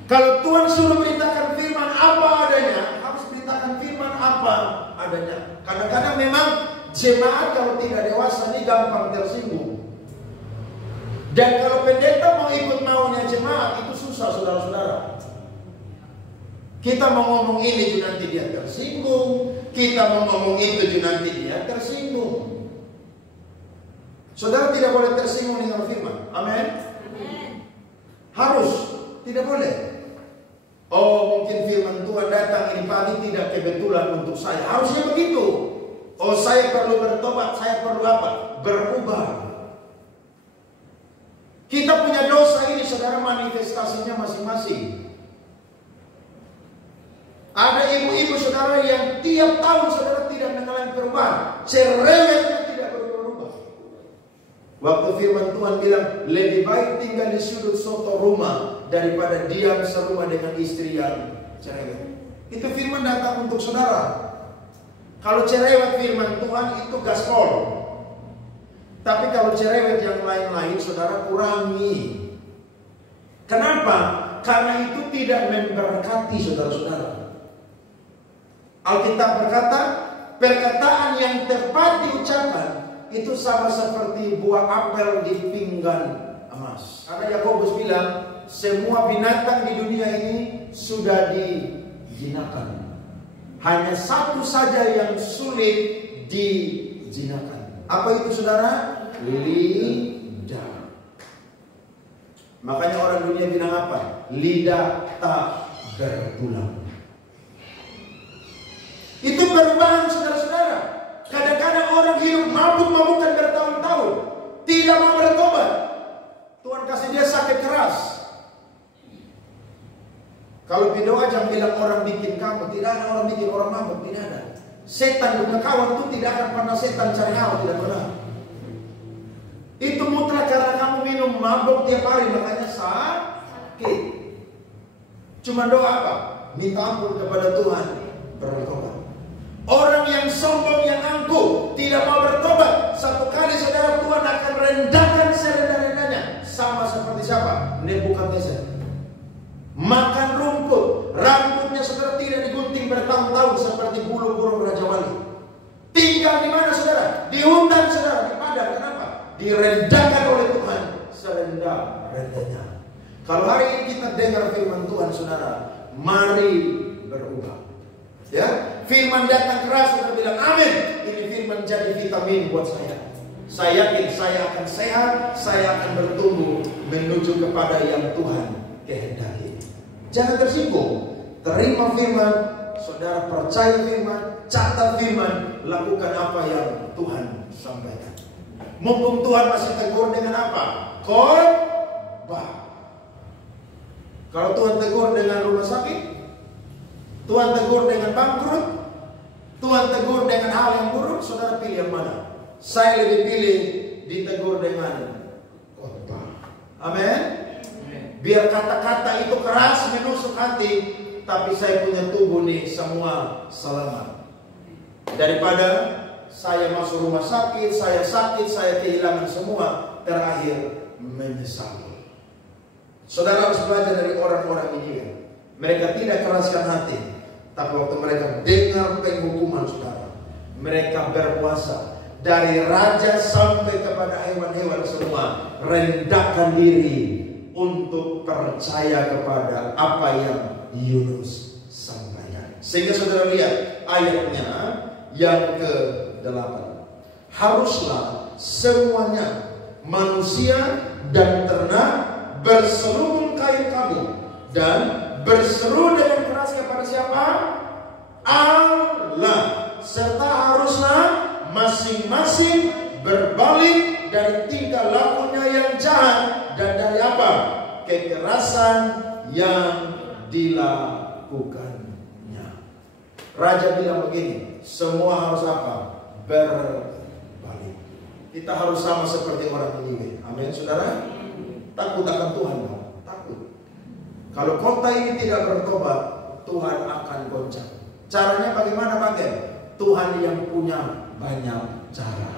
Kalau Tuhan suruh beritakan firman apa adanya, harus beritakan firman apa adanya. Kadang-kadang memang jemaat kalau tidak dewasa ini gampang tersinggung. Dan kalau pendeta mau ikut maunya jemaat itu susah saudara-saudara. Kita mau ngomong ini juga nanti dia tersinggung. Kita mau ngomong itu juga nanti dia tersinggung. Saudara tidak boleh tersinggung dengan firman. Amin. Harus. Tidak boleh. Oh mungkin firman Tuhan datang ini pagi tidak kebetulan untuk saya. Harusnya begitu. Oh saya perlu bertobat. Saya perlu apa? Berubah. Kita punya dosa ini saudara manifestasinya masing-masing. Ada ibu-ibu saudara yang tiap tahun saudara tidak mengalami perubahan. Cerewetnya tidak berubah. Waktu firman Tuhan bilang lebih baik tinggal di sudut soto rumah daripada diam serumah dengan istri yang cerewet. Itu firman datang untuk saudara. Kalau cerewet firman Tuhan itu gaspol. Tapi kalau cerewet yang lain-lain saudara kurangi. Kenapa? Karena itu tidak memberkati saudara-saudara. Alkitab berkata, perkataan yang tepat diucapkan itu sama seperti buah apel di pinggan emas. Karena Yakobus bilang, semua binatang di dunia ini sudah dijinakan. Hanya satu saja yang sulit dijinakan. Apa itu saudara? Lidah. Makanya orang dunia bilang apa? Lidah tak bertulang. Itu perubahan saudara-saudara. Kadang-kadang orang hidup mabuk-mabukan bertahun-tahun, tidak mau bertobat. Tuhan kasih dia sakit keras. Kalau video aja bilang orang bikin kamu, tidak ada orang bikin orang mabuk, tidak ada. Setan punya kawan itu tidak akan pernah setan cari awal, tidak pernah. Itu mutlak karena kamu minum mabuk tiap hari, makanya sakit. Cuma doa apa? Minta ampun kepada Tuhan. bertobat. Orang yang sombong, yang angkuh, tidak mau bertobat, satu kali saudara, Tuhan akan rendahkan serendah-rendahnya. Sama seperti siapa? Nebukadnezar. Makan rumput, rambutnya saudara tidak digunting bertahun-tahun seperti bulu burung Raja Wali. Tinggal di mana saudara? Di hutan saudara, di padang. Kenapa? Direndahkan oleh Tuhan serendah-rendahnya. Kalau hari ini kita dengar firman Tuhan saudara, mari berubah. Ya, firman datang keras, kita bilang amin. Ini firman jadi vitamin buat saya. Saya yakin saya akan sehat, saya akan bertumbuh menuju kepada yang Tuhan kehendaki. Jangan tersinggung, terima firman, saudara percaya firman, catat firman, lakukan apa yang Tuhan sampaikan. Mumpung Tuhan masih tegur dengan apa? Khotbah. Kalau Tuhan tegur dengan rumah sakit, Tuhan tegur dengan bangkrut, Tuhan tegur dengan hal yang buruk, saudara pilih yang mana? Saya lebih pilih ditegur dengan khotbah. Amin. Biar kata-kata itu keras menusuk hati, tapi saya punya tubuh nih semua selamat. Daripada saya masuk rumah sakit, saya kehilangan semua, terakhir menyesal. Saudara harus belajar dari orang-orang ini. Mereka tidak keraskan hati, tapi waktu mereka dengar penghukuman saudara, mereka berpuasa. Dari raja sampai kepada hewan-hewan semua rendahkan diri untuk percaya kepada apa yang Yunus sampaikan. Sehingga saudara lihat ayatnya yang ke-8. Haruslah semuanya, manusia dan ternak, berseru kayu kamu dan berseru dengan keras kepada siapa? Allah. Serta haruslah masing-masing berbalik dari tingkah lakunya yang jahat dan dari apa? Kekerasan yang dilakukannya. Raja bilang begini, semua harus apa? Berbalik. Kita harus sama seperti orang ini. Amin, saudara. Takut akan Tuhan, takut. Kalau kota ini tidak bertobat, Tuhan akan goncang. Caranya bagaimana, Bang? Tuhan yang punya banyak cara.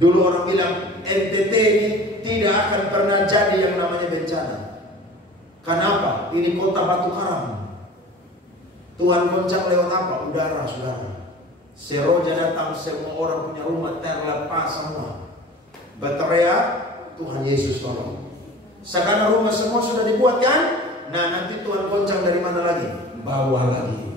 Dulu orang bilang NTT ini tidak akan pernah jadi yang namanya bencana. Kenapa? Ini kota batu karang. Tuhan goncang lewat apa? Udara, saudara. Seroja datang, semua orang punya rumah terlepas semua. Berteriak, Tuhan Yesus tolong. Sekarang rumah semua sudah dibuat kan? Nah nanti Tuhan goncang dari mana lagi? Bawah lagi.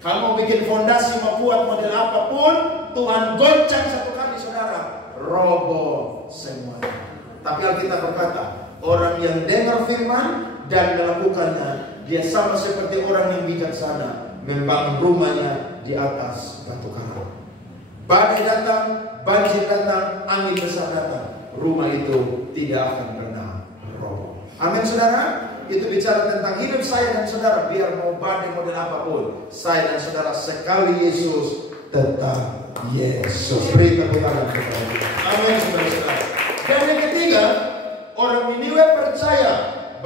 Kalau mau bikin fondasi, mau buat model apapun, Tuhan goncang satu kali saudara, roboh semuanya. Tapi Alkitab berkata, orang yang dengar firman dan melakukannya, dia sama seperti orang yang bijaksana, membangun rumahnya di atas batu karang. Badai datang, banjir datang, angin besar datang, rumah itu tidak akan pernah roboh. Amin saudara. Itu bicara tentang hidup saya dan saudara. Biar mau badai model apapun, saya dan saudara sekali Yesus tetap Yesus. Beri tepuk tangan kepada Dia. Amin saudara-saudara. Dan yang ketiga, orang Niniwe percaya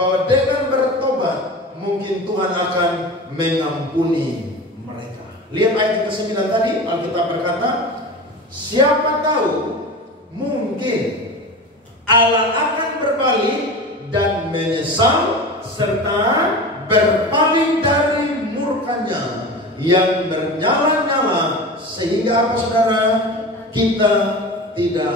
bahwa dengan bertobat mungkin Tuhan akan mengampuni mereka. Lihat ayat ke-9 tadi, Alkitab berkata, siapa tahu mungkin Allah akan berbalik dan menyesal serta berpaling dari murkanya yang bernyala-nyala, sehingga apa saudara? Kita tidak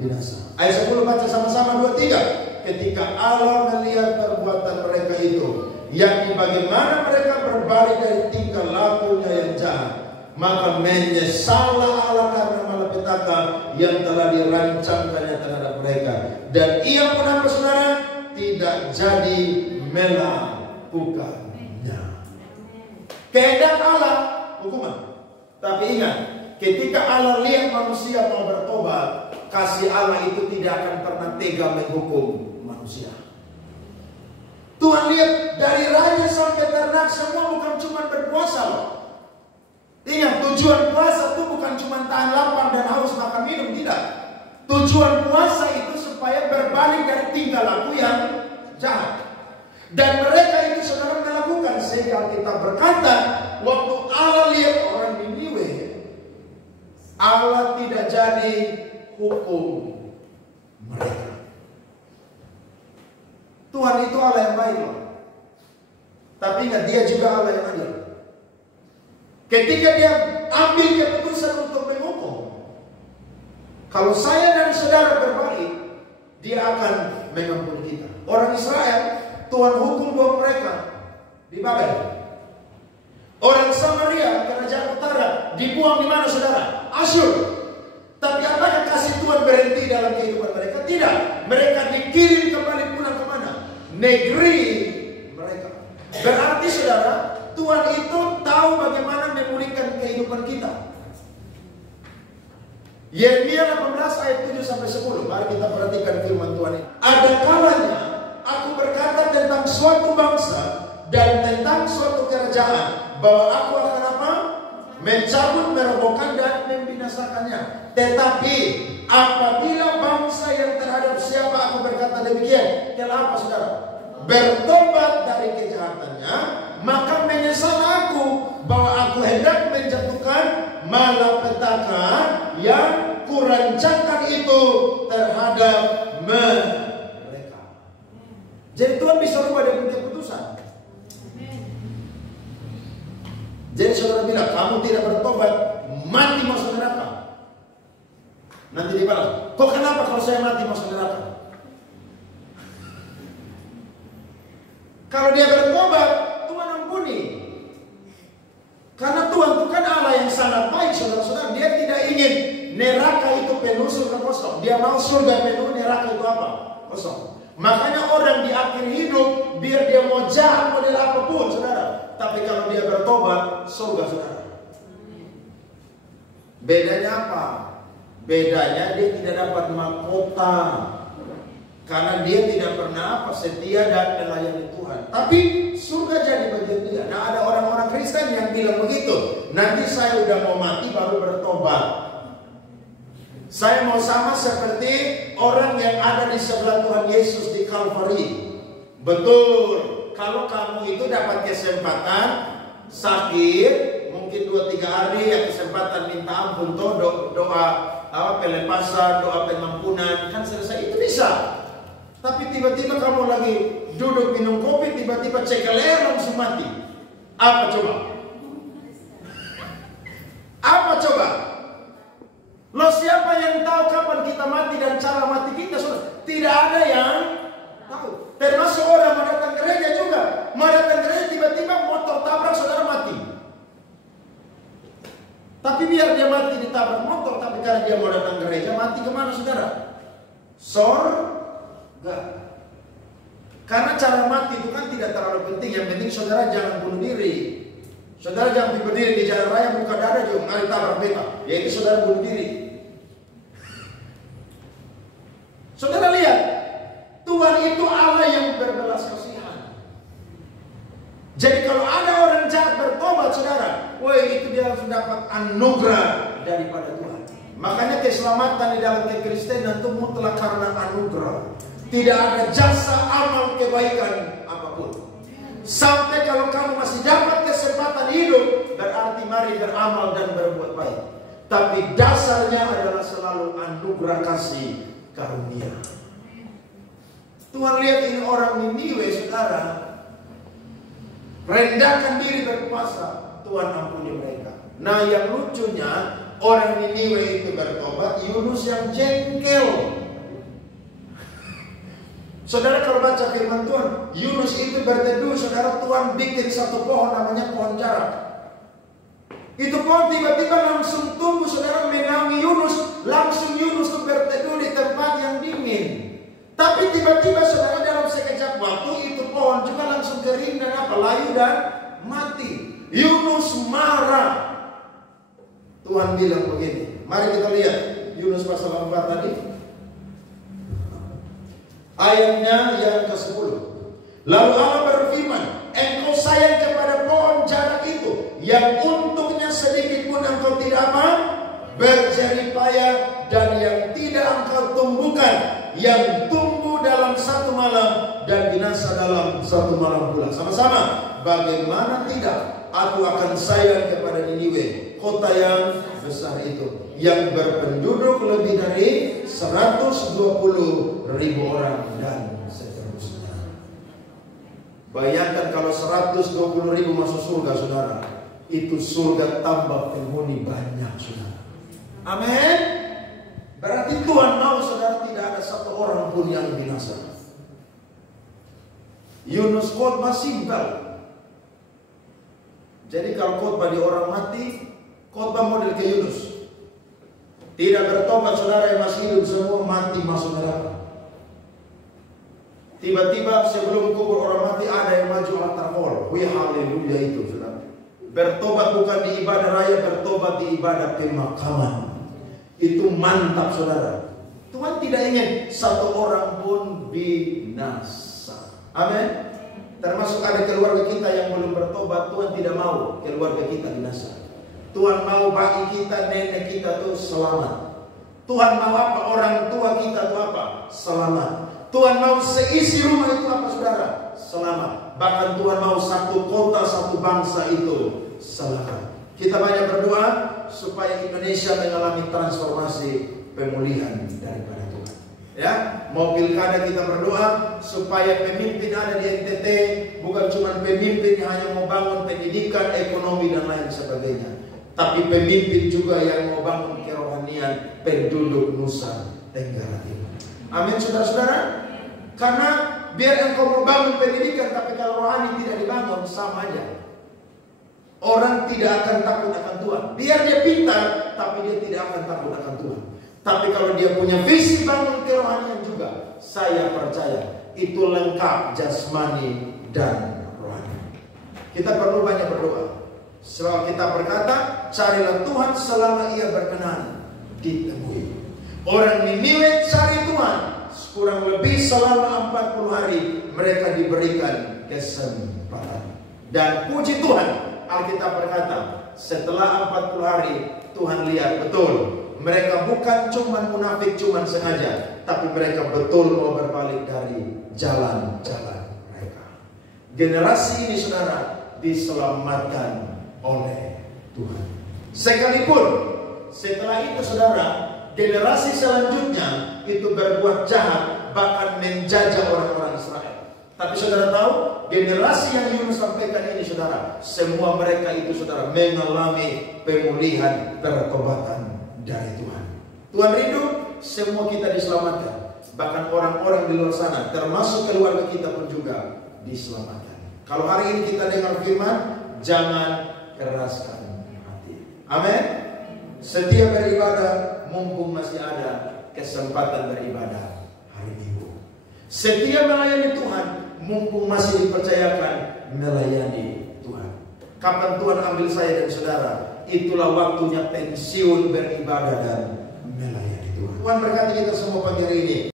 binasa. Ayat 10 baca sama-sama 2-3. Ketika Allah melihat perbuatan mereka itu, yakni bagaimana mereka berbalik dari tingkah lakunya yang jahat, maka menyesallah Allah karena malapetaka yang telah dirancangkannya terhadap mereka, dan Ia pun apa saudara? Tidak jadi melakukannya. Kehendak Allah hukuman. Tapi ingat, ketika Allah lihat manusia mau bertobat, kasih Allah itu tidak akan pernah tega menghukum manusia. Tuhan lihat dari raja sampai ternak semua bukan cuma berpuasa loh. Ingat, tujuan puasa itu bukan cuma tahan lapar dan haus makan minum, tidak. Tujuan puasa itu supaya berbalik dari tingkah laku yang jahat. Dan mereka itu saudara melakukan, sehingga saksi Alkitab berkata, waktu Allah lihat orang Niniwe, Allah tidak jadi hukum mereka. Tuhan itu Allah yang baik loh. Tapi ingat, dia juga Allah yang adil. Ketika dia ambil keputusan untuk menghukum, kalau saya dan saudara berbalik, dia akan mengampuni kita. Orang Israel, Tuhan hukum buang mereka di Babel. Orang Samaria, kerajaan utara, dibuang di mana saudara? Asyur. Tapi apakah kasih Tuhan berhenti dalam kehidupan mereka? Tidak. Mereka dikirim kembali pulang kemana? Negeri mereka. Berarti saudara, Tuhan itu tahu bagaimana memulihkan kehidupan kita. Yeremia 18 ayat 7-10. Mari kita perhatikan firman Tuhan ini. Ada kalanya aku berkata tentang suatu bangsa dan tentang suatu kerajaan, bahwa aku akan apa? Mencabut, merobohkan dan membinasakannya. Tetapi apabila bangsa yang terhadap siapa aku berkata demikian, kenapa saudara? Bertobat dari kejahatannya, maka menyesal aku bahwa aku hendak menjatuhkan malapetaka yang kurancangkan itu terhadap mereka. Jadi Tuhan bisa rubah dengan keputusan. Jadi saudara bilang, kamu tidak bertobat, mati masuk neraka. Nanti dibalas, kok kenapa kalau saya mati masuk neraka? Kalau dia bertobat, Tuhan ampuni. Karena Tuhan itu kan Allah yang sangat baik, saudara-saudara. Dia tidak ingin neraka itu penuh, surga kosong. Dia mau surga penuh, neraka itu apa? Kosong. Makanya orang di akhir hidup, biar dia mau jahat model apapun, saudara. Tapi kalau dia bertobat, surga saudara. Bedanya apa? Bedanya dia tidak dapat mahkota. Karena dia tidak pernah setia dan melayani Tuhan. Tapi surga jadi bagian dia. Nah, ada orang-orang Kristen yang bilang begitu. Nanti saya udah mau mati baru bertobat. Saya mau sama seperti orang yang ada di sebelah Tuhan Yesus di Kalvari. Betul. Kalau kamu itu dapat kesempatan sakit, mungkin 2-3 hari ya, kesempatan minta ampun, doa pelepasan, doa pengampunan, kan selesai, itu bisa. Tapi tiba-tiba kamu lagi duduk minum kopi, tiba-tiba cekeler langsung mati. Apa coba? Apa coba? Lo siapa yang tahu kapan kita mati dan cara mati kita? Tidak ada yang tahu. Termasuk orang mau datang gereja juga. Mau datang gereja tiba-tiba motor tabrak saudara mati. Tapi biar dia mati ditabrak motor, tapi karena dia mau datang gereja, mati kemana saudara? Surga. Karena cara mati itu kan tidak terlalu penting. Yang penting saudara jangan bunuh diri. Saudara jangan berdiri di jalan raya buka dada juga mari tabrak beta. Yaitu saudara bunuh diri. Saudara lihat, Tuhan itu Allah yang berbelas kasihan. Jadi kalau ada orang jahat bertobat saudara, itu dia harus dapat anugerah daripada Tuhan. Makanya keselamatan di dalam kekristenan itu mutlak karena anugerah. Tidak ada jasa amal kebaikan apapun. Sampai kalau kamu masih dapat kesempatan hidup, berarti mari beramal dan berbuat baik. Tapi dasarnya adalah selalu anugerah kasih karunia. Tuhan lihat ini orang Niniwe saudara, rendahkan diri berpuasa, Tuhan ampuni mereka. Nah yang lucunya, orang Niniwe itu bertobat, Yunus yang jengkel. Saudara kalau baca firman Tuhan, Yunus itu berteduh, saudara, Tuhan bikin satu pohon namanya pohon jarak. Itu pohon tiba-tiba langsung tumbuh, saudara, menaungi Yunus. Langsung Yunus itu berteduh di tempat yang dingin. Tapi tiba-tiba saudara dalam sekejap waktu itu pohon juga langsung kering dan layu dan mati. Yunus marah. Tuhan bilang begini. Mari kita lihat Yunus pasal 4 tadi. Ayatnya yang ke-10. Lalu Allah berfirman, engkau sayang kepada pohon jarak itu, yang untuknya sedikit pun engkau tidak apa? Berjerih payah, dan yang tidak engkau tumbuhkan, yang tumbuh dalam satu malam dan binasa dalam satu malam pula. Sama-sama, bagaimana tidak aku akan sayang kepada Niniwe, kota yang besar itu, yang berpenduduk lebih dari 120.000 orang dan seterusnya. Bayangkan kalau 120.000 masuk surga, saudara. Itu surga tambah penghuni banyak, saudara. Amin. Berarti Tuhan mau, saudara, tidak ada satu orang pun yang binasa. Yunus khotbah simpel. Jadi kalau khotbah di orang mati, khotbah model ke Yunus. Tidak bertobat, saudara, yang masih hidup semua mati masuk neraka. Tiba-tiba sebelum kubur orang mati ada yang maju altar call. Wih, haleluya itu, saudara. Bertobat bukan di ibadah raya, bertobat di ibadah pemakaman. Itu mantap, saudara. Tuhan tidak ingin satu orang pun binasa. Amin. Termasuk ada keluarga kita yang belum bertobat. Tuhan tidak mau keluarga kita binasa. Tuhan mau bagi kita, nenek kita tuh selamat. Tuhan mau apa? Orang tua kita tuh apa? Selamat. Tuhan mau seisi rumah itu apa, saudara? Selamat. Bahkan Tuhan mau satu kota, satu bangsa itu selamat. Kita banyak berdoa supaya Indonesia mengalami transformasi pemulihan daripada Tuhan. Ya, mau pilkada kita berdoa supaya pemimpin ada di NTT bukan cuma pemimpin yang hanya mau bangun pendidikan, ekonomi dan lain sebagainya, tapi pemimpin juga yang mau bangun kerohanian penduduk Nusa Tenggara Timur. Amin, saudara-saudara. Karena biar engkau mau bangun pendidikan, tapi kalau rohani tidak dibangun, sama aja. Orang tidak akan takut akan Tuhan. Biar dia pintar, tapi dia tidak akan takut akan Tuhan. Tapi kalau dia punya visi bangun kerohanian juga, saya percaya itu lengkap jasmani dan rohani. Kita perlu banyak berdoa. Sebab kita berkata, carilah Tuhan selama ia berkenan ditemui. Orang Niniwe cari Tuhan, kurang lebih selama 40 hari mereka diberikan kesempatan. Dan puji Tuhan, Alkitab berkata, setelah 40 hari Tuhan lihat betul mereka bukan cuma munafik, cuma sengaja, tapi mereka betul mau berbalik dari jalan-jalan mereka. Generasi ini, saudara, diselamatkan oleh Tuhan. Sekalipun setelah itu, saudara, generasi selanjutnya itu berbuat jahat, bahkan menjajah orang-orang Israel. Tapi saudara tahu, generasi yang Yunus sampaikan ini, saudara, semua mereka itu, saudara, mengalami pemulihan, pertobatan dari Tuhan. Tuhan rindu semua kita diselamatkan. Bahkan orang-orang di luar sana, termasuk keluarga kita pun juga diselamatkan. Kalau hari ini kita dengar firman, jangan keraskan hati. Amin. Setia beribadah mumpung masih ada kesempatan beribadah hari Minggu. Setia melayani Tuhan mumpung masih dipercayakan melayani Tuhan. Kapan Tuhan ambil saya dan saudara, itulah waktunya pensiun beribadah dan melayani Tuhan. Tuhan berkati kita semua pagi hari ini.